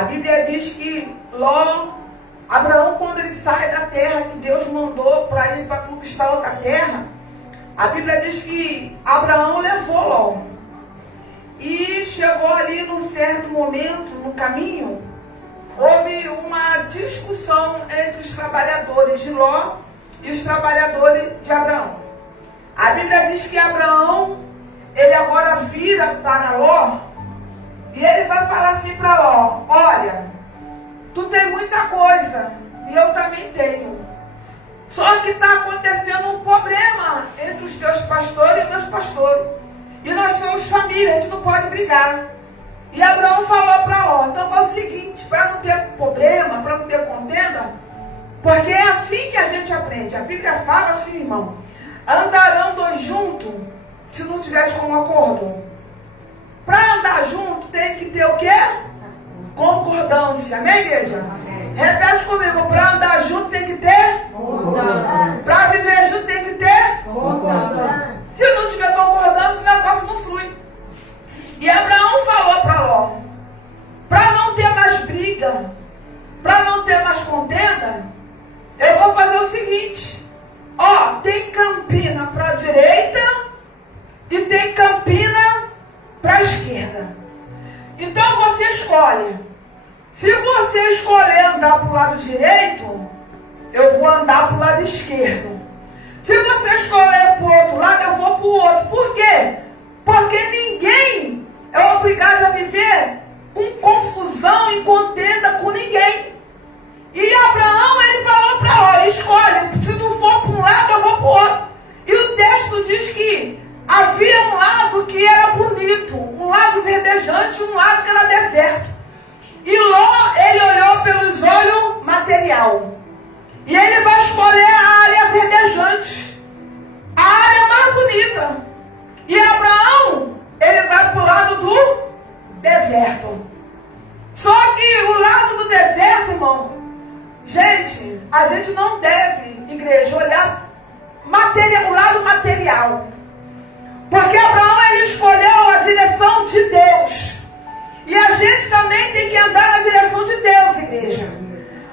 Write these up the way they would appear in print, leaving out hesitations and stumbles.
A Bíblia diz que Abraão, quando ele sai da terra que Deus mandou para ir para conquistar outra terra, a Bíblia diz que Abraão levou Ló. E chegou ali num certo momento, no caminho, houve uma discussão entre os trabalhadores de Ló e os trabalhadores de Abraão. A Bíblia diz que Abraão, ele agora vira para Ló e ele vai falar assim para Ló: olha, tu tem muita coisa e eu também tenho. Só que está acontecendo um problema entre os teus pastores e meus pastores. E nós somos família, a gente não pode brigar. E Abraão falou para Ló: então é o seguinte, para não ter problema, para não ter contenda, porque é assim que a gente aprende. A Bíblia fala assim, irmão: andarão dois juntos se não tiver como acordo. Para andar junto tem que ter o quê? Concordância. Amém, igreja? Amém. Repete comigo: para andar junto tem que ter concordância. Para viver junto tem que ter concordância. Se não tiver concordância, o negócio não flui. E Abraão falou para Ló: para não ter mais briga, para não ter mais contenda, eu vou fazer o seguinte: ó, tem campina para a direita e tem campina para a esquerda. Então você escolhe. Se você escolher andar para o lado direito, eu vou andar para o lado esquerdo. Se você escolher para o outro lado, eu vou para o outro. Por quê? Porque ninguém é obrigado a viver com confusão e contenda com ninguém. E Abraão, ele falou para Ló: escolhe, se tu for para um lado, eu vou para o outro. E o texto diz que havia um lado que era bonito, um lado verdejante, um lado que era deserto. E Ló, ele olhou pelos olhos material. E ele vai escolher a área verdejante, a área mais bonita. E Abraão, ele vai para o lado do deserto. Só que o lado do deserto, irmão, gente, a gente não deve, igreja, olhar o lado material. Porque Abraão, ele escolheu a direção de Deus. E a gente também tem que andar na direção de Deus, igreja.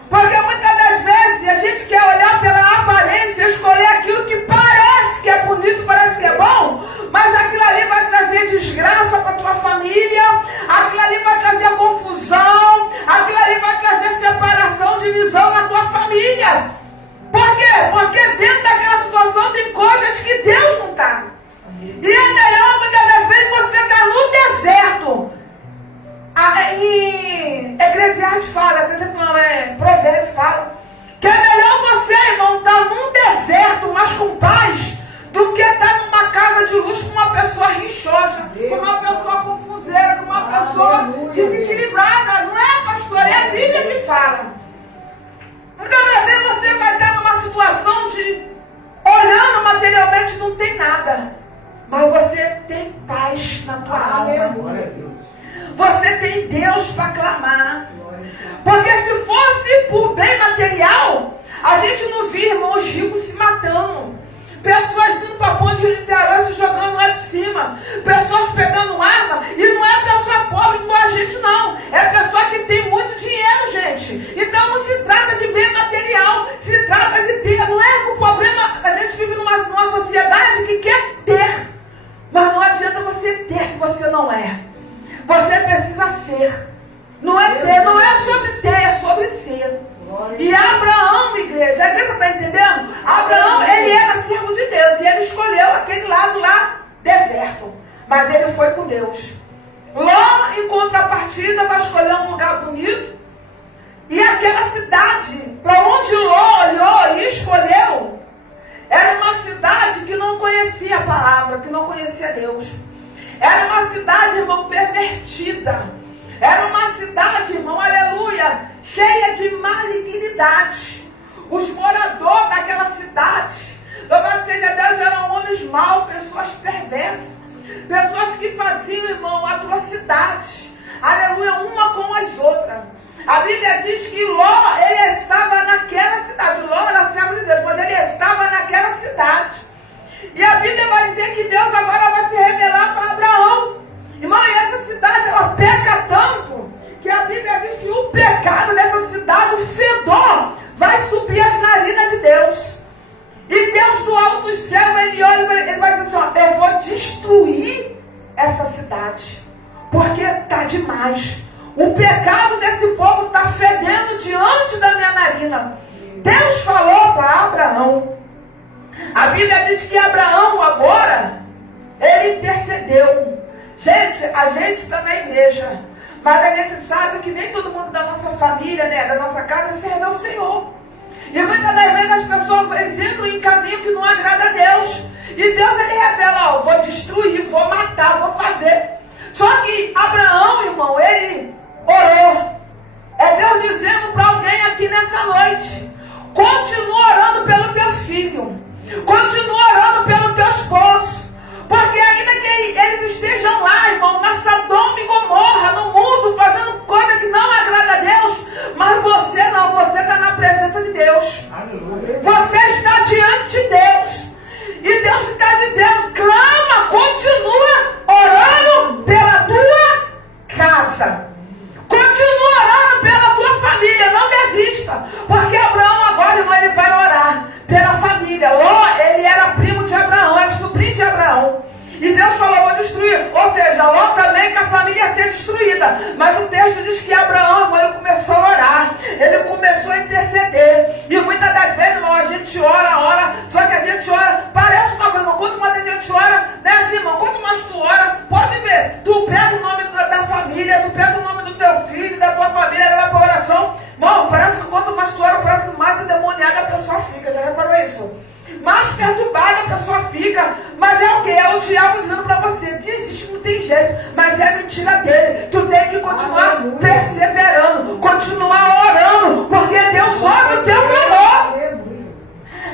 Porque muitas das vezes a gente quer olhar pela aparência, escolher aquilo que parece que é bonito, parece que é bom, mas aquilo ali vai trazer desgraça para a tua família, aquilo ali vai trazer confusão, aquilo ali vai trazer separação, divisão na tua família. Por quê? Porque dentro daquela situação tem coisas que Deus não está. E é melhor muitas das vezes você estar no deserto. Em Eclesiastes fala, Provérbio fala, que é melhor você, irmão, estar num deserto, mas com paz, do que estar numa casa de luxo com uma pessoa rinchosa, com uma pessoa confuseira, com uma pessoa desequilibrada. Não é, pastor? É a Bíblia que fala. Muitas das vezes você vai estar numa situação de, olhando materialmente, não tem nada, mas você tem paz na tua alma. Você tem Deus para clamar. Porque se fosse por bem material, a gente não via irmãos ricos se matando, pessoas indo para a ponte de Niterói se jogando lá de cima, pessoas pegando arma, e não é pessoa pobre igual a gente, não. É pessoa que tem muito dinheiro, gente. Então não se trata de bem material, se trata de ter. Não é o problema, a gente vive numa sociedade que quer ter, mas não adianta você ter se você não é. Você precisa ser. Não é ter, não é sobre ter, é sobre ser. E Abraão, igreja, a igreja está entendendo? Abraão, ele era servo de Deus. E ele escolheu aquele lado lá, deserto. Mas ele foi com Deus. Ló, em contrapartida, vai escolher um lugar bonito. E aquela cidade, para onde Ló olhou e escolheu, era uma cidade que não conhecia a palavra, que não conhecia Deus. Era uma cidade, irmão, pervertida. Era uma cidade, irmão, aleluia, cheia de malignidade. Os moradores daquela cidade, louvado seja Deus, eram homens maus, pessoas perversas, pessoas que faziam, irmão, atrocidades, aleluia, uma com as outras. A Bíblia diz que Ló, ele estava naquela cidade. Ló era servo de Deus, mas ele estava naquela cidade. E a Bíblia vai dizer que Deus agora vai se revelar para Abraão. Irmão, e essa cidade, ela peca tanto, que a Bíblia diz que o destruir essa cidade, porque está demais. O pecado desse povo está fedendo diante da minha narina. Deus falou para Abraão. A Bíblia diz que Abraão agora, ele intercedeu. Gente, a gente está na igreja, mas a gente sabe que nem todo mundo da nossa família, né, da nossa casa, serve ao Senhor. E muitas das vezes as pessoas entram em caminho que não agrada a Deus. E Deus, ele revela, ó, vou destruir, vou matar, vou fazer. Só que Abraão, irmão, ele orou. É Deus dizendo para alguém aqui nessa noite: continua orando pelo teu filho, continua orando pelo teu esposo, porque ainda que eles estejam lá, irmão, na Sodoma e Gomorra, no mundo, fazendo coisa que não agrada a Deus, mas você não, você está na presença de Deus. Você está diante de Deus. E Deus está dizendo: clama, continua orando pela tua casa. Continua orando pela tua família, não desista. Porque Abraão agora, irmão, ele vai orar pela família. Ló, ele era primo de Abraão, era sobrinho de Abraão. E Deus falou: vou destruir. Ou seja, Ló também, que a família ia ser destruída. Mas o texto diz que Abraão, irmão, ele começou a orar. Ele começou a interceder. E muitas das vezes, irmão, a gente ora. Só que a gente ora, parece uma coisa, irmão. Quanto mais a gente ora, né, assim, irmão, quanto mais tu ora, pode ver. Tu pega o nome da família, tu pega o nome do teu filho, da tua família, leva para oração. Irmão, parece que quanto mais tu ora, parece que mais endemoniada a pessoa fica. Já reparou isso? Mais perturbada a pessoa fica. Mas é o que? É o diabo dizendo para você: desiste, não tem jeito. Mas é mentira dele. Tu tem que continuar perseverando, continuar orando, porque Deus ouve o teu clamor.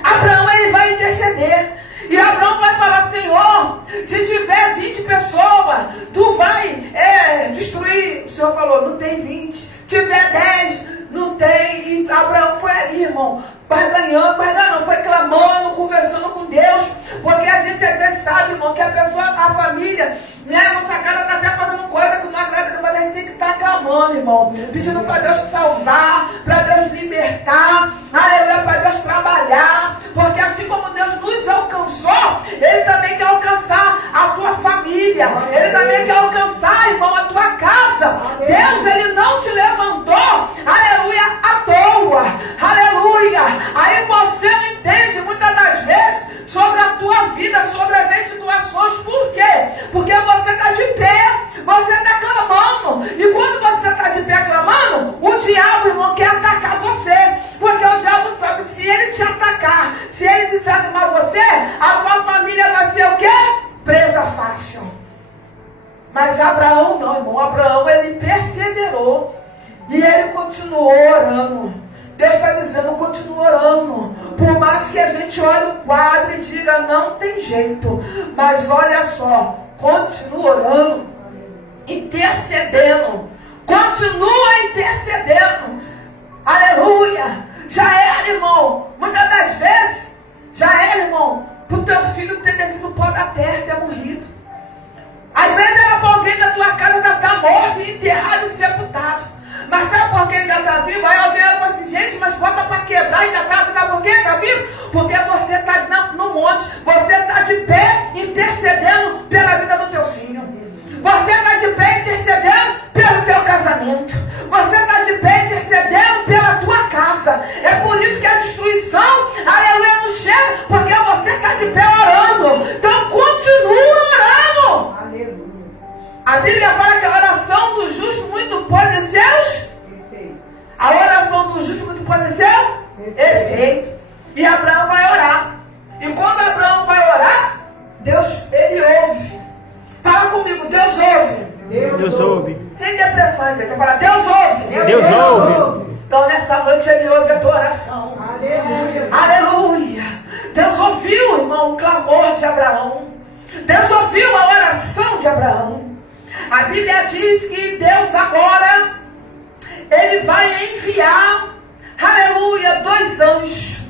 Abraão, ele vai interceder. E Abraão vai falar: Senhor, se tiver 20 pessoas, tu vai destruir. O Senhor falou: não tem 20. Se tiver 10, não tem. E Abraão foi ali, irmão, barganhando, foi clamando, conversando com Deus. Porque a gente às vezes sabe, irmão, que a pessoa, a família, né, a nossa cara está até fazendo coisa que não agrada, mas a gente tem que estar clamando, irmão, pedindo para Deus salvar, para Deus libertar, aleluia, para Deus trabalhar. Porque assim como Deus nos alcançou, Ele também quer alcançar a tua família, Ele também quer alcançar, irmão, a tua casa. Deus, Ele não te levantou, aleluia, à toa, aleluia. Aí você não entende muitas das vezes sobre a tua vida, sobre as vezes situações. Por quê? Porque você está de pé, você está clamando. E quando você está de pé clamando, o diabo, irmão, quer atacar você. Porque o diabo sabe, se ele te atacar, se ele desanimar você, a tua família vai ser o quê? Presa fácil. Mas Abraão não, irmão. Abraão, ele perseverou e ele continuou orando. Deus está dizendo: continua orando. Por mais que a gente olhe o quadro e diga: não tem jeito. Mas olha só, continua orando, intercedendo. Continua intercedendo. Aleluia. Já era, irmão, muitas das vezes, já era, irmão, para o teu filho ter descido o pó da terra, ter morrido. Às vezes era para alguém da tua casa já estar morto, enterrado e sepultado. Mas sabe por que ainda está vivo? Aí alguém fala assim: gente, mas bota para quebrar, ainda está vivo. Sabe por que está vivo? Porque você está no monte, você está de pé intercedendo pela vida do teu filho. Você está de pé intercedendo pelo teu casamento. Você está de pé intercedendo pela tua casa. É por isso que a destruição, aleluia, não chega, porque você está de pé orando. Então continua orando. Aleluia. A Bíblia fala que a oração do justo muito pode ser efeito. A oração do justo muito pode ser efeito. E Abraão vai orar. E quando Abraão vai orar, Deus, ele ouve. Fala comigo: Deus ouve. Deus ouve. Sem depressão, igreja. Fala: Deus ouve. Deus ouve. Então nessa noite ele ouve a tua oração. Aleluia. Aleluia. Deus ouviu, irmão, o clamor de Abraão. Deus ouviu a oração de Abraão. A Bíblia diz que Deus agora, Ele vai enviar, aleluia, 2 anjos.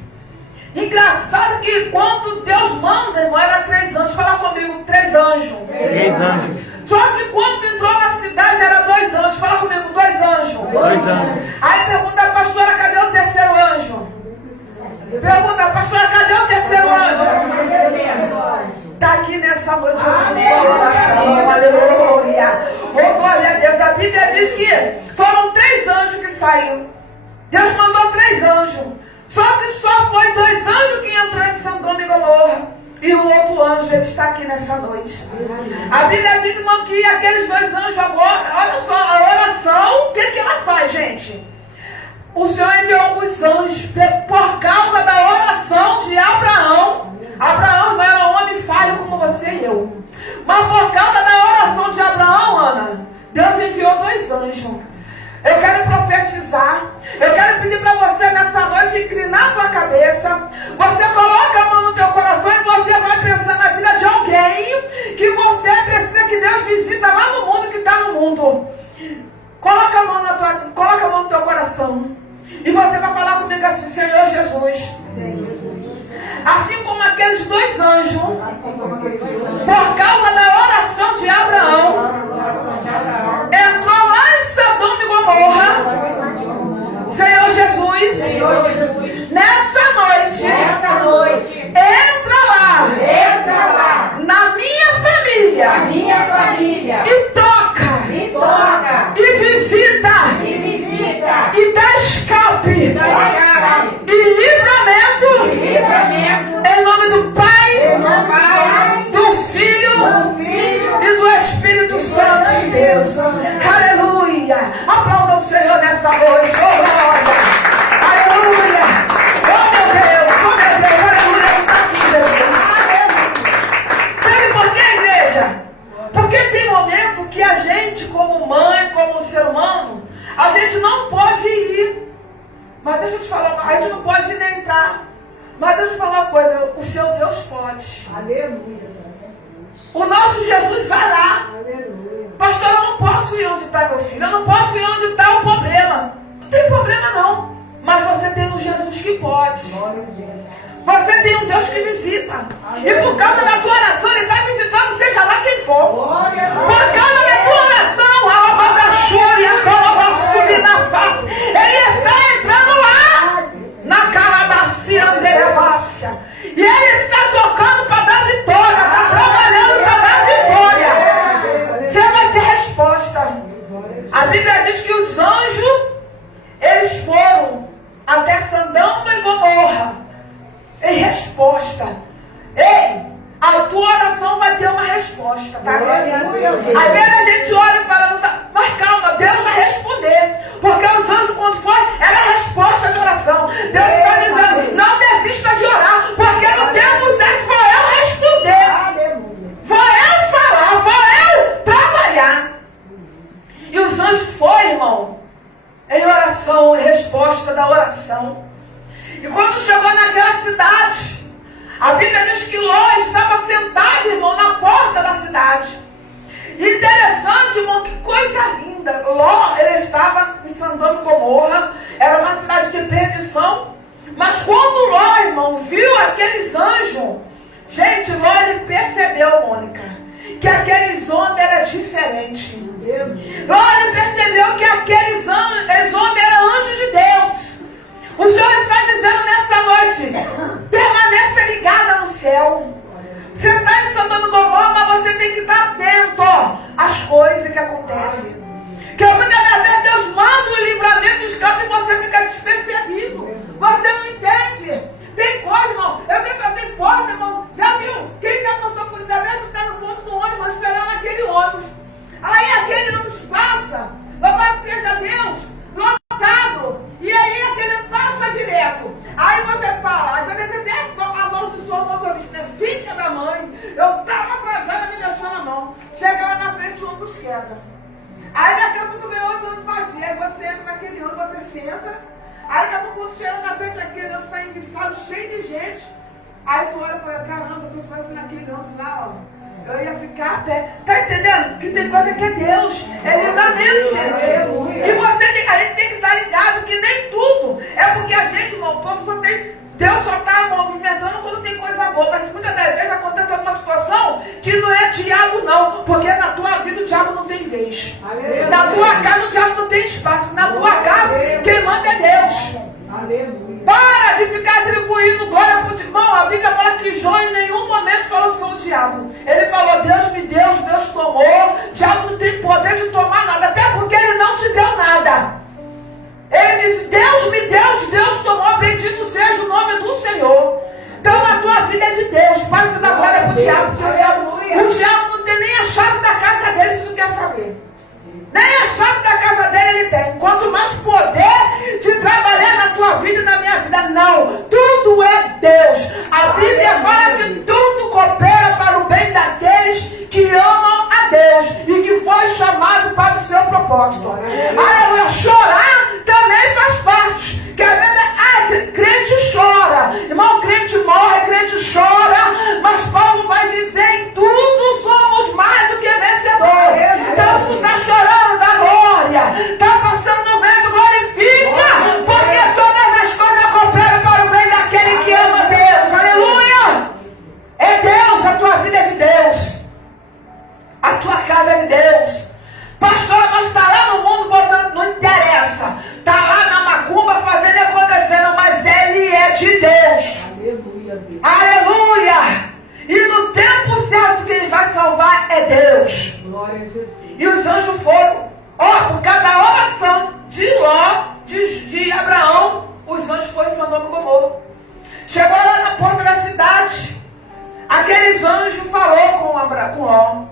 Engraçado que quando Deus manda, irmão, era 3 anjos. Fala comigo: 3 anjos. 3 anjos. Só que quando entrou na cidade era 2 anjos. Fala comigo: 2 anjos. 2 anjos. Aí pergunta a pastora: cadê o 3º anjo? Pergunta a pastora: cadê o 3º anjo? Está aqui aqui nessa noite ouvindo sua oração. Aleluia. Oh, glória a Deus. A Bíblia diz que foram 3 anjos que saíram. Deus mandou 3 anjos. Só que só foi 2 anjos que entrou em Sodoma e Gomorra. E o outro anjo, ele está aqui nessa noite. A Bíblia diz, irmão, que aqueles 2 anjos agora, olha só, a oração, o que ela faz, gente? O Senhor enviou os anjos por causa da oração de Abraão. Abraão não era um homem falho como você e eu. Mas por causa da oração de Abraão, Ana, Deus enviou 2 anjos. Eu quero profetizar. Eu quero pedir para você nessa noite inclinar a tua cabeça. Você coloca a mão no teu coração e você vai pensar na vida de alguém que você precisa que Deus visita lá no mundo que está no mundo. Coloca a mão no teu coração. E você vai falar comigo assim: Senhor Jesus. Assim como aqueles 2 anjos, por causa da oração de Abraão, entrou lá em Sodoma e Gomorra. Senhor Jesus, nessa noite, entra lá, na minha família, e toca, e visita, e dá escape, e livramento, em nome do Pai, do Filho e do Espírito Santo de Deus. Aleluia. Aplauda o Senhor nessa noite. Oh, glória. Aleluia. Oh, meu Deus, aleluia. Está aqui, Jesus. Sabe por quê, igreja? Porque tem momento que a gente, como mãe, como ser humano, a gente não pode ir. Mas deixa eu te falar, a gente não pode nem entrar. Mas deixa eu te falar uma coisa, o seu Deus pode. Aleluia. O nosso Jesus vai lá. Aleluia. Pastor, eu não posso ir onde está meu filho. Eu não posso ir onde está o problema. Não tem problema não. Mas você tem um Jesus que pode. Você tem um Deus que visita. E por causa da tua oração, Ele está visitando, seja lá quem for. Por causa da tua oração, a abadachúria, a subir na face. Ele está entrando lá, na calabacia anderevácia. E Ele está tocando para dar vitória, está trabalhando para dar vitória. Você vai ter resposta. A Bíblia diz que os anjos, eles foram até Sodoma e Gomorra em resposta. Ei, a tua oração vai ter uma resposta, tá? Às vezes a gente olha e fala, mas calma, Deus vai responder. Porque os anjos, quando for, era a resposta de oração. Deus está dizendo, não desista de orar, porque no tempo certo vou eu responder. Vou eu falar, vou eu trabalhar. E os anjos foram, irmão, em oração, em resposta da oração. E quando chegou naquela cidade, a Bíblia diz que Ló estava sentado, irmão, na porta da cidade. Interessante, irmão, que coisa linda. Ló, ele estava em Sodoma e Gomorra, era uma cidade de perdição. Mas quando Ló, irmão, viu aqueles anjos, gente, Ló, ele percebeu, Mônica, que aqueles homens eram diferentes. Ló, ele percebeu que aqueles homens eram anjos de Deus. O Senhor está dizendo nessa noite, permaneça ligada no céu. Você está em Sodoma e Gomorra, mas você tem que estar atento às coisas que acontecem. Que muitas vezes Deus manda um livramento de escape e você fica despercebido. Você não entende. Tem coisa, irmão. Eu tenho porta, irmão. Já viu? Quem já passou por Isabel está no ponto do ônibus, esperando aquele ônibus. Aí aquele ônibus passa. Louvado seja Deus. Lotado. E aí aquele passa direto. Aí você fala, às vezes você até amaldiçoa o motorista, né? Filha da mãe, eu estava atrasada, me deixou na mão. Chega lá na frente, o ônibus quebra. Aí daqui a pouco vem outro ônibus vazio. Aí você entra naquele ônibus, você senta. Aí daqui a pouco quando chega na frente daquele ônibus, está enguiçado, cheio de gente. Aí tu olha e fala, caramba, eu estou fazendo aquele ônibus lá, ó. Eu ia ficar a pé. Tá entendendo? Que tem coisa que é Deus. É livramento, gente. E a gente tem que estar ligado que nem tudo. É porque a gente, irmão, o povo só tem. Deus só está movimentando quando tem coisa boa. Mas muitas das vezes acontece alguma situação que não é diabo, não. Porque na tua vida o diabo não tem vez. Aleluia. Na tua casa o diabo não tem espaço. Na tua casa quem manda é Deus. Aleluia. Para de ficar atribuindo glória para o irmão. A Bíblia fala que Jó em nenhum momento falou que foi o diabo. diabo. Ele falou, Deus me deu, Deus tomou. O diabo não tem poder de tomar nada, até porque ele não te deu nada. Ele disse, Deus me deu, Deus tomou, bendito seja o nome do Senhor. Então a tua vida é de Deus. Para de dar glória pro diabo, porque o diabo não tem nem a chave da casa dele, se não quer saber. Nem a chave da casa dele ele tem. Quanto mais poder de trabalhar na tua vida e na minha vida. Não, tudo é Deus. A Bíblia fala que tudo coopera para o bem daqueles que amam a Deus e que foi chamado para o seu propósito. Aleluia, chorar também faz parte. Que a Bíblia, crente chora. Irmão, crente morre, crente chora. Mas Paulo vai dizer, em tudo somos mais do que vencedores. Então se tu está chorando, dá glória. Está passando no vento, glorifica. Porque todas as coisas cooperam para o bem daquele que ama Deus. Aleluia. É Deus, a tua vida é de Deus. A tua casa é de Deus. Pastor, mas está lá no mundo botando, não interessa. Está lá na macumba fazendo e acontecendo, mas ele é de Deus. Aleluia, Deus. Aleluia. E no tempo certo quem vai salvar é Deus. Glória a Jesus. E os anjos foram. Por cada oração de Ló, de Abraão, os anjos foram em Sodoma e Gomorra. Chegou lá na porta da cidade. Aqueles anjos falou com Ló.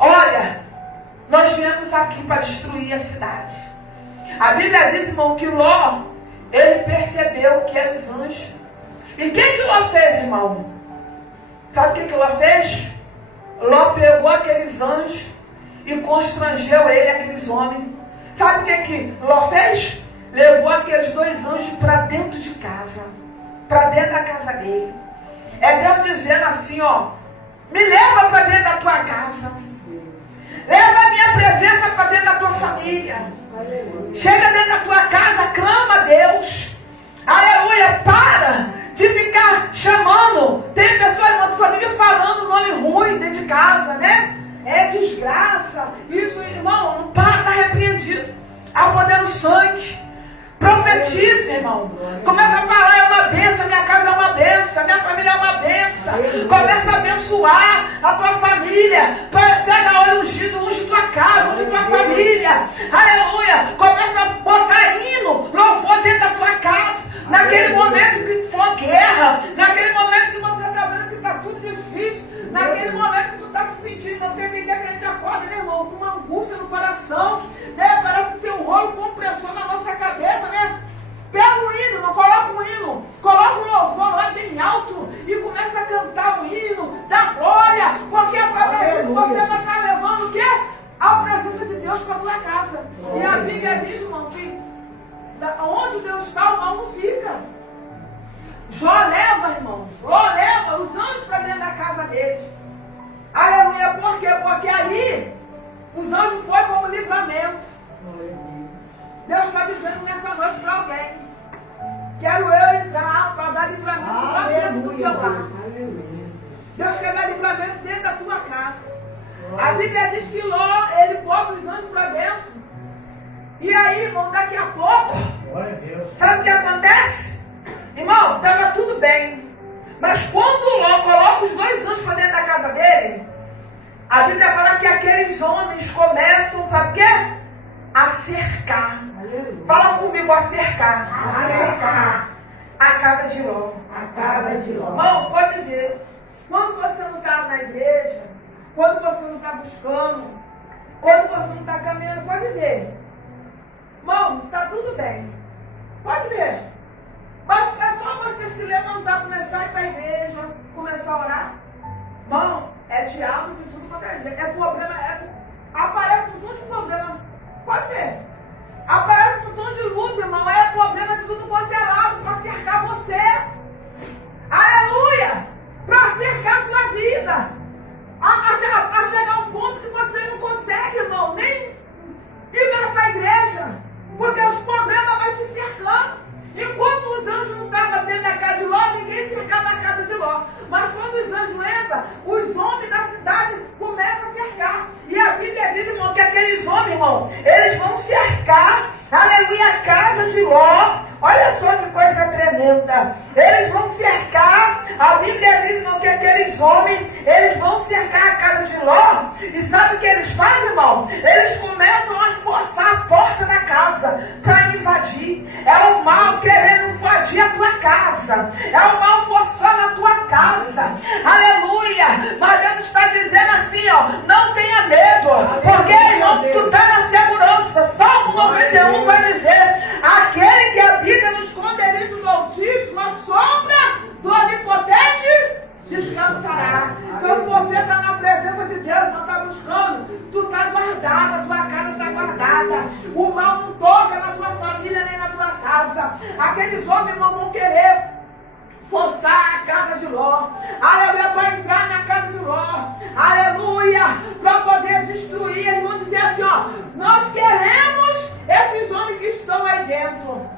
Olha, nós viemos aqui para destruir a cidade. A Bíblia diz, irmão, que Ló, ele percebeu que eram os anjos. E o que Ló fez, irmão? Sabe o que Ló fez? Ló pegou aqueles anjos e constrangeu ele, aqueles homens. Sabe o que Ló fez? Levou aqueles dois anjos para dentro de casa. Para dentro da casa dele. É Deus dizendo assim, me leva para dentro da tua casa. Leva a minha presença para dentro da tua família. Chega dentro da tua casa, clama a Deus. Aleluia, para de ficar chamando. Tem pessoas, irmão, família falando nome ruim dentro de casa, né? É desgraça. Isso, irmão, não para, está repreendido. Há poder no sangue. Profetize, irmão. Começa a falar, é uma bênção, minha casa é uma bênção, minha família é uma bênção. Começa a abençoar a tua família. Pega óleo ungido, unge tua casa, unge tua família. Aleluia. Começa a botar hino, louvor dentro da tua casa. Naquele momento que for guerra, naquele momento que você está vendo que está tudo difícil, naquele momento que tu está se sentindo, não tem ninguém que a gente acorda, né, irmão, com uma angústia no coração, né? Parece que tem um rolo compressor na nossa cabeça, né? Pega um hino, irmão, coloca um hino, coloca um louvor lá bem alto e começa a cantar o hino, dá glória, porque através disso você vai estar levando o quê? A presença de Deus para a tua casa. E a Bíblia diz, irmão, que onde Deus está, o mal não fica. Jó leva, irmão, Ló leva os anjos para dentro da casa deles. Aleluia, por quê? Porque ali os anjos foram como livramento. Deus está dizendo nessa noite para alguém: quero eu entrar para dar livramento lá dentro do teu lar. Deus quer dar livramento dentro da tua casa. A Bíblia diz que Ló, ele bota os anjos para dentro. E aí, irmão, daqui a pouco, sabe o que acontece? Irmão, estava tudo bem. Mas quando Ló coloca os dois anjos para dentro da casa dele, a Bíblia fala que aqueles homens começam, sabe o quê? A cercar. Fala comigo, a cercar. A cercar. A casa de Ló. A casa de Ló. Irmão, pode ver. Quando você não está na igreja, quando você não está buscando, quando você não está caminhando, pode ver. Irmão, está tudo bem. Pode ver. Mas é só você se levantar, começar a ir para a igreja, começar a orar. Irmão, é diabo de tudo quanto é jeito. É problema, aparece um monte de problema. Pode ver. Aparece um montão de luta, irmão. É problema de tudo quanto é lado para cercar você. Aleluia! Para cercar a tua vida. A chegar a um ponto que você não consegue, irmão, nem ir mais para a igreja. Porque os problemas vão te cercando. Enquanto os anjos não estavam dentro da casa de Ló, ninguém cercava a casa de Ló. Mas quando os anjos entram, os homens da cidade começam a cercar. E a Bíblia diz, irmão, que aqueles homens, irmão, eles vão cercar, aleluia, a casa de Ló. Olha só que coisa tremenda. Eles vão cercar A Bíblia diz, irmão, que aqueles homens, eles vão cercar a casa de Ló. E sabe o que eles fazem, irmão? Eles começam a forçar a porta da casa para invadir. É o mal querendo invadir a tua casa. É o mal forçando a tua casa. Aleluia. Mas Deus está dizendo assim, ó, não tenha medo. Porque, irmão, tu está na segurança. Salmo 91 vai dizer, aquele que habita no esconderijo do Altíssimo, a sombra do Onipotente descansará. Então, se você está na presença de Deus, não está buscando, tu está guardada, a tua casa está guardada. O mal não toca na tua família nem na tua casa. Aqueles homens não vão querer forçar a casa de Ló. Aleluia, para entrar na casa de Ló. Aleluia, para poder destruir. Eles vão dizer assim, ó, nós queremos esses homens que estão aí dentro.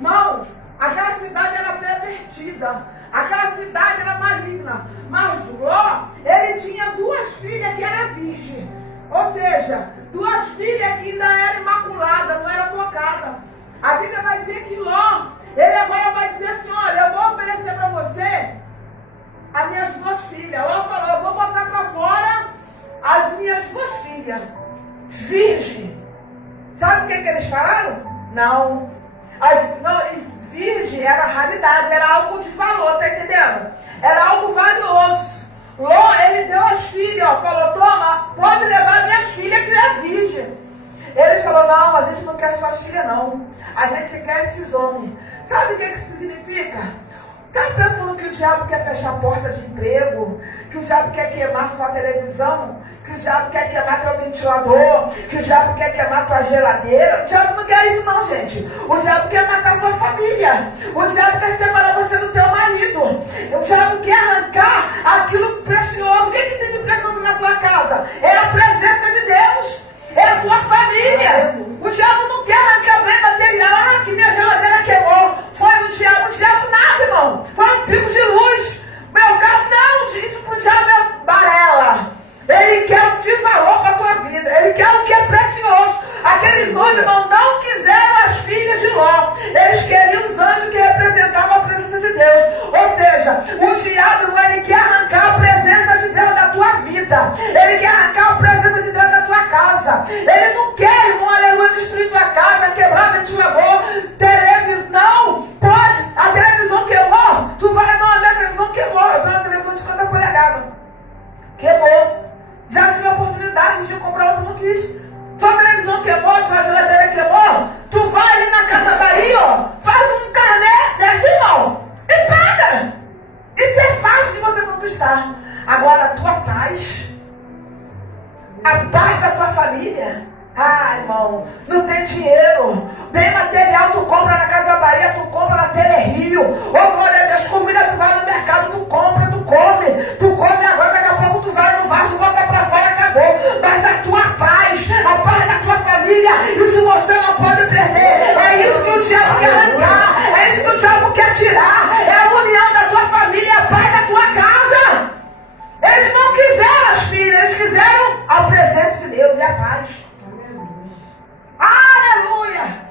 Não, aquela cidade era pervertida. Aquela cidade era maligna. Mas Ló, ele tinha 2 filhas que eram virgem. Ou seja, 2 filhas que ainda eram imaculadas, não eram tocadas. A Bíblia vai dizer que Ló, ele agora vai dizer assim, olha, eu vou oferecer para você as minhas 2 filhas. Ló falou, eu vou botar para fora as minhas 2 filhas, virgem. Sabe o que eles falaram? Não. Virgem era raridade, era algo de valor, tá entendendo? Era algo valioso. Ló, ele deu as filhas, ó, falou, toma, pode levar minha filha que é virgem. Eles falaram, não, a gente não quer suas filhas não. A gente quer esses homens. Sabe o que isso significa? Está pensando que o diabo quer fechar a porta de emprego? Que o diabo quer queimar sua televisão? Que o diabo quer queimar teu ventilador? Que o diabo quer queimar tua geladeira? O diabo não quer isso não, gente. O diabo quer matar a tua família. O diabo quer separar você do teu marido. O diabo quer arrancar aquilo precioso. O que tem de precioso na tua casa? É a presença de Deus. É a tua família. O diabo não quer arrancar bem material. Ah, que minha geladeira queimou. Foi o diabo nada, irmão. Foi um pico de luz. Meu carro, não, isso pro diabo é barela. Ele quer o que valor para a tua vida. Ele quer o que é precioso. Aqueles homens, irmão, não quiseram as filhas de Ló. Eles queriam os anjos que representavam a presença de Deus. Ou seja, o diabo, ele quer arrancar a presença de Deus da tua vida. Ele quer arrancar a presença de Deus da tua casa. Ele não quer, irmão, aleluia, destruir tua casa, quebrar ventilador, televisão. Não, pode. A televisão queimou. Tu vai, não, a minha televisão queimou. Eu tenho uma televisão de 50 polegadas. Queimou. Já tive a oportunidade de comprar outra, não quis. Tua televisão queimou, tua geladeira queimou. Tu vai ali na casa daí, ó, faz um carnê desse, irmão, e paga. Isso é fácil de você conquistar. Agora, a tua paz, a paz da tua família. Ah, irmão, não tem dinheiro. Bem material tu compra na Casa Bahia, tu compra na Telerio. Oh, glória a Deus, comida tu vai no mercado, tu compra, tu come agora, daqui a pouco tu vai no vaso, bota pra fora, acabou. Mas a tua paz, a paz da tua família, isso você não pode perder. É isso que o diabo quer arrancar, é isso que o diabo quer tirar. É a união da tua família e a paz da tua casa. Eles não quiseram as filhas, eles quiseram a presença de Deus e a paz. Aleluia!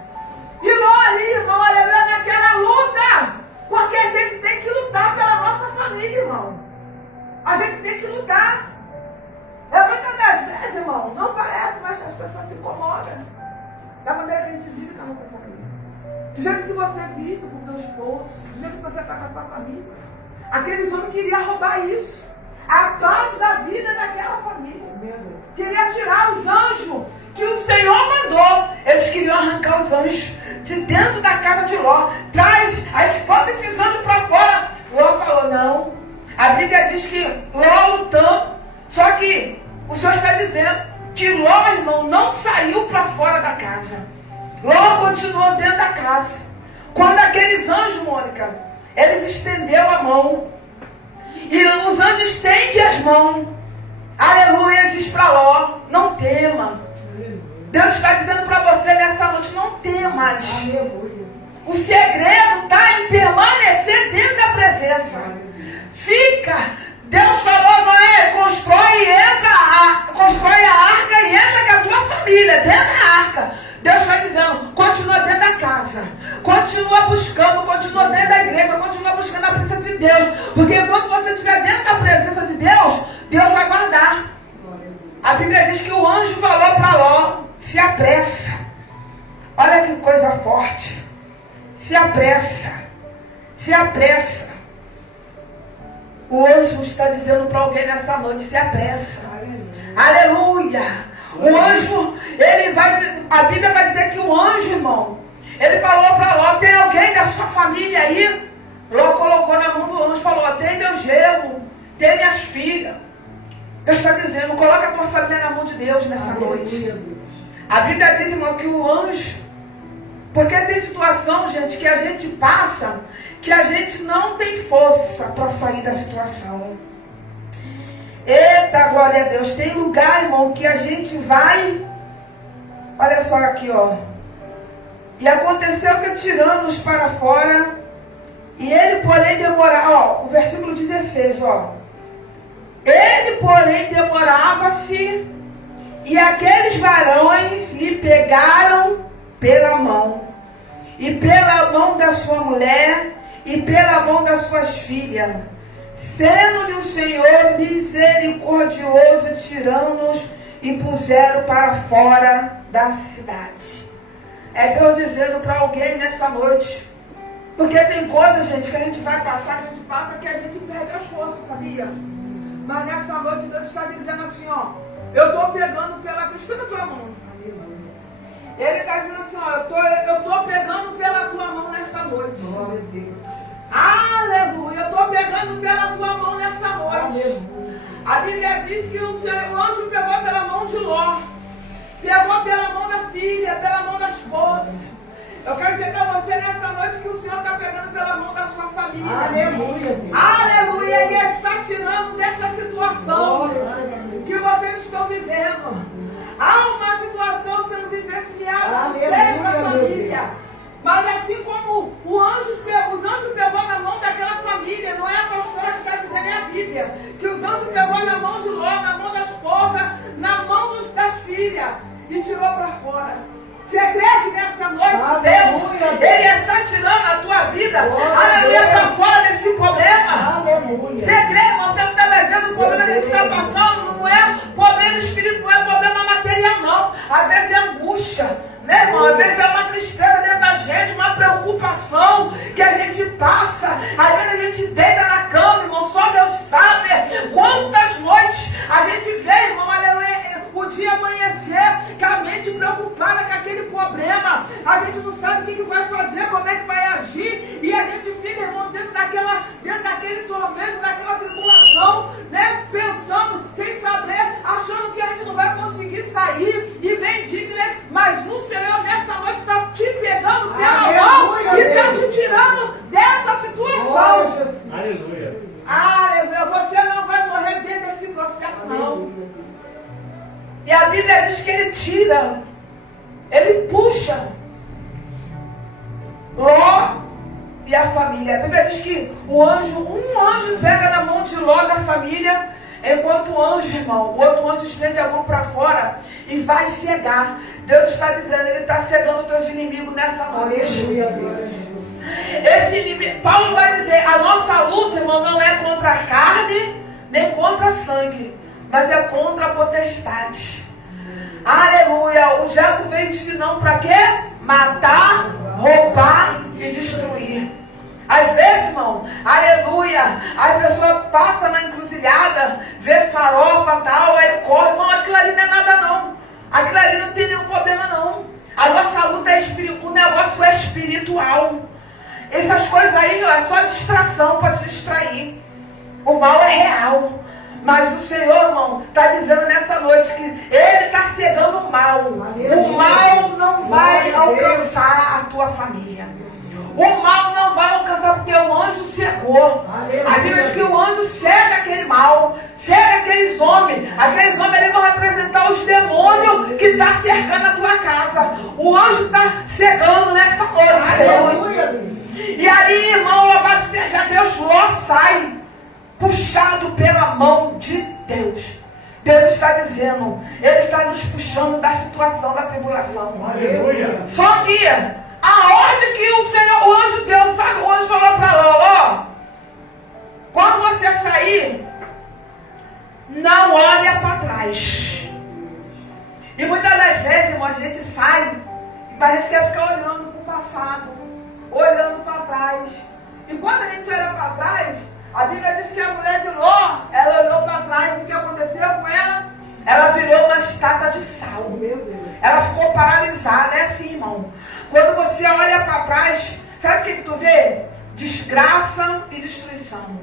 E Ló ali, irmão, aleluia, naquela luta. Porque a gente tem que lutar pela nossa família, irmão. A gente tem que lutar. Muitas das vezes, irmão, não parece, mas as pessoas se incomodam da maneira que a gente vive com a nossa família. Do jeito que você vive com o teu esposo, do jeito que você está com a tua família. Aqueles homens queriam roubar isso. A paz da vida daquela família. Queria tirar os anjos que o Senhor mandou. Eles queriam arrancar os anjos de dentro da casa de Ló. Bota esses anjos para fora. Ló falou, não. A Bíblia diz que Ló lutando. Só que o Senhor está dizendo que Ló, irmão, não saiu para fora da casa. Ló continuou dentro da casa. Quando aqueles anjos, Mônica, eles estendeu a mão. E os anjos estendem as mãos. Aleluia, diz para Ló, não tema. Deus está dizendo para você nessa noite, não temas. O segredo está em permanecer dentro da presença. Fica. Deus falou, Noé, constrói a arca e entra com a tua família dentro da arca. Deus está dizendo, continua dentro da casa. Continua continua buscando, continua dentro da igreja, continua buscando a presença de Deus. Porque enquanto você estiver dentro da presença de Deus, Deus vai guardar. A Bíblia diz que o anjo falou para Ló: se apressa. Olha que coisa forte. Se apressa. Se apressa. O anjo está dizendo para alguém nessa noite: se apressa. Aleluia. O anjo, ele vai, a Bíblia vai dizer que o anjo, irmão, ele falou para Ló: tem alguém da sua família aí? Ló colocou na mão do anjo e falou: tem meu genro, tem minhas filhas. Deus está dizendo: coloca a tua família na mão de Deus nessa noite. A Bíblia diz, irmão, que o anjo, porque tem situação, gente, que a gente passa, que a gente não tem força para sair da situação. Eita, glória a Deus. Tem lugar, irmão, que a gente vai. Olha só aqui, ó. E aconteceu que tirando-os para fora, e ele, porém, demorava, ó, o versículo 16, ó. Ele, porém, demorava-se, e aqueles varões lhe pegaram pela mão, e pela mão da sua mulher, e pela mão das suas filhas, sendo-lhe o Senhor misericordioso, tirando-os e puseram para fora da cidade. É Deus dizendo para alguém nessa noite. Porque tem coisas, gente, que a gente vai passar, que a gente passa, que a gente perde as forças, sabia? Mas nessa noite Deus está dizendo assim, ó: eu estou pegando pela... Escuta a tua mão, Ele está dizendo assim, ó: eu estou pegando pela tua mão nessa noite. Aleluia, eu estou pegando pela tua mão nessa noite. A Bíblia diz que o anjo pegou pela mão de Ló, pegou pela mão da filha, pela mão da esposa. Eu quero dizer para você nessa noite que o Senhor está pegando pela mão da sua família. Aleluia. Aleluia, Ele está tirando dessa situação que vocês estão vivendo. Há uma situação sendo vivenciada no seio da família. Mas assim como os anjos pegou na mão daquela família, não é a pastora que está dizendo, é a Bíblia, que os anjos pegou na mão de Ló, na mão da esposa, na mão das filhas e tirou para fora. Você crê que nessa noite Deus, Ele está tirando a tua vida, aleluia, para fora desse problema? Você crê, irmão, que muitas vezes o problema que a gente está passando não é problema espiritual, é problema material, não. Às vezes é angústia, né, irmão? Às vezes é uma tristeza dentro da gente, uma preocupação que a gente passa. Às vezes a gente deita na cama, irmão, só Deus sabe quantas noites a gente vê, irmão, aleluia, o dia amanhecer, com a mente preocupada com aquele problema. A gente não sabe o que vai fazer, como é que vai agir, e a gente fica, irmão, dentro daquele tormento, daquela tribulação, né, pensando, sem saber, achando que a gente não vai conseguir sair, e vem digno, né? Mas o Senhor nessa noite está te pegando pela mão e está te tirando dessa situação. Aleluia. Aleluia. Você não vai morrer dentro desse processo, não. E a Bíblia diz que Ele tira, Ele puxa Ló e a família. A Bíblia diz que um anjo pega na mão de Ló da família, enquanto o anjo, irmão, o outro anjo estende a mão para fora e vai cegar. Deus está dizendo, Ele está cegando os teus inimigos nessa noite. Esse inimigo, Paulo vai dizer, a nossa luta, irmão, não é contra a carne, nem contra a sangue, mas é contra a potestade. Aleluia. O diabo veio ensinando para quê? Matar, roubar e destruir. Às vezes, irmão, aleluia, as pessoas passam na encruzilhada, vê farofa, tal, aí corre, irmão, aquilo ali não é nada não. Aquilo ali não tem nenhum problema não. A nossa luta é espiritual, o negócio é espiritual. Essas coisas aí, ó, é só distração para te distrair. O mal é real. Mas o Senhor, irmão, está dizendo nessa noite que Ele está cegando o mal. O mal não vai alcançar a tua família. O mal não vai alcançar porque o anjo cegou. A Bíblia diz que o anjo cega aquele mal, cega aqueles homens. Aqueles homens eles vão representar os demônios que estão cercando a tua casa. O anjo está cegando nessa noite. E aí, irmão, louvado seja Deus, Ló sai puxado pela mão de Deus. Deus está dizendo, Ele está nos puxando da situação da tribulação. Aleluia. Só que a ordem que o trás. E muitas das vezes, irmão, a gente sai, mas a gente quer ficar olhando para o passado, olhando para trás. E quando a gente olha para trás, a Bíblia diz que a mulher de Ló, ela olhou para trás e o que aconteceu com ela? Ela virou uma estátua de sal. Ela ficou paralisada, é assim, irmão. Quando você olha para trás, sabe o que tu vê? Desgraça e destruição.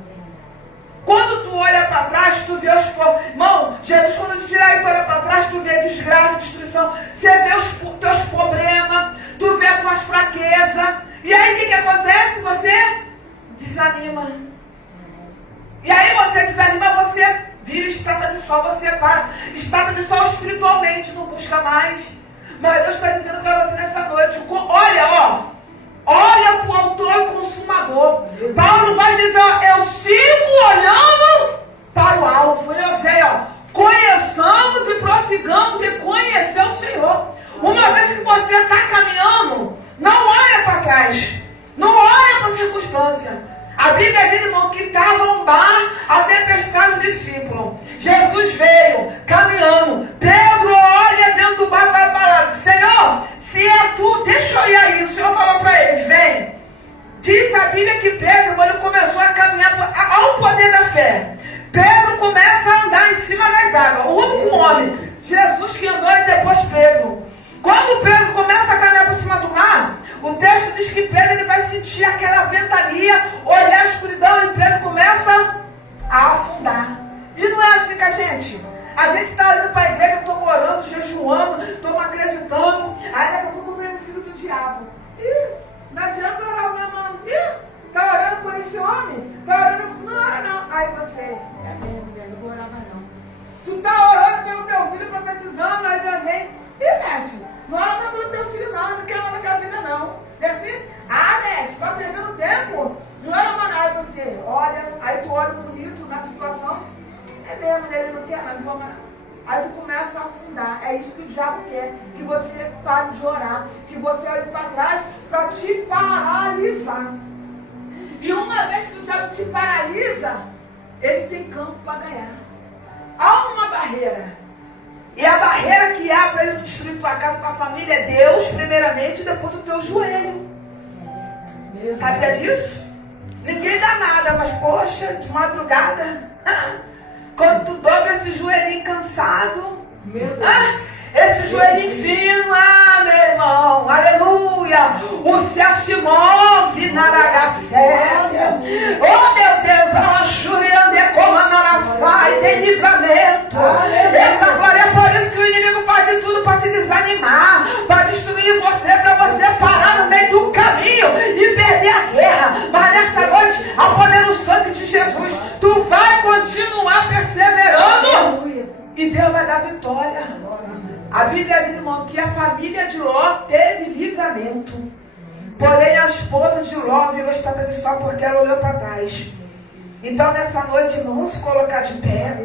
Quando tu olha para trás, tu vê os... Irmão, Jesus, quando tu tira aí, tu olha para trás, tu vê desgraça e destruição. Você vê os teus problemas, tu vê as tuas fraquezas. E aí o que acontece? Você desanima. E aí você desanima, você vira estátua de sol, você para. Estátua de sol espiritualmente, não busca mais. Mas Deus está dizendo para você nessa noite, olha, olha para o autor e consumador. Paulo vai dizer, eu sigo olhando para o alvo. Eu sei, conheçamos e prossigamos e conhecer o Senhor. Uma vez que você está caminhando, não olha para trás, não olha para a circunstância. A Bíblia diz, irmão, que estava um bar, a tempestade do discípulo. Jesus veio caminhando. Pedro olha dentro do bar e vai falar, Senhor, se é tu, deixa eu ir aí. O Senhor falou para ele, vem. Diz a Bíblia que Pedro, ele começou a caminhar ao poder da fé. Pedro começa a andar em cima das águas. O único homem, Jesus que andou e depois Pedro. Quando Pedro começa a caminhar por cima do mar, o texto diz que Pedro ele vai sentir aquela ventania, olhar a escuridão e Pedro começa a afundar. E não é assim que a gente está indo para a igreja, estou orando, jejuando, estou acreditando, aí daqui a pouco vem o filho do diabo. Ih, não adianta orar, minha mãe. Ih, está orando por esse homem? Está orando por... Não ora não. Aí você, é mesmo, mulher, não vou orar mais não. Tu está orando pelo teu filho profetizando, aí vem, Nete, não ora mais pelo teu filho não, ele não quer nada com a vida não. Diz assim, Nete, está perdendo tempo, não ora mais não. Aí você olha, aí tu olha bonito na situação, é mesmo, ele não quer nada, não vou mais não. Aí tu começa a afundar. É isso que o diabo quer. Que você pare de orar. Que você olhe para trás para te paralisar. E uma vez que o diabo te paralisa, ele tem campo para ganhar. Há uma barreira. E a barreira que há para ele destruir tua casa, tua família, é Deus, primeiramente, e depois o teu joelho. Sabia disso? Ninguém dá nada, mas poxa, de madrugada... Quando tu dobra esse joelhinho cansado, esse joelhinho fino, meu irmão, aleluia, o céu se move na ragacélia. Oh meu Deus, a churiande como a naraçai, tem livramento. Eita glória, é por isso que o inimigo faz de tudo para te desanimar, para destruir você, para você parar no meio do caminho e perder a guerra. Mas nessa noite, ao poder do sangue de Jesus, tu vai continuar perseverando e Deus vai dar vitória. A Bíblia diz, irmão, que a família de Ló teve livramento. Porém, a esposa de Ló virou estátua de sol porque ela olhou para trás. Então, nessa noite, irmão, vamos colocar de pé.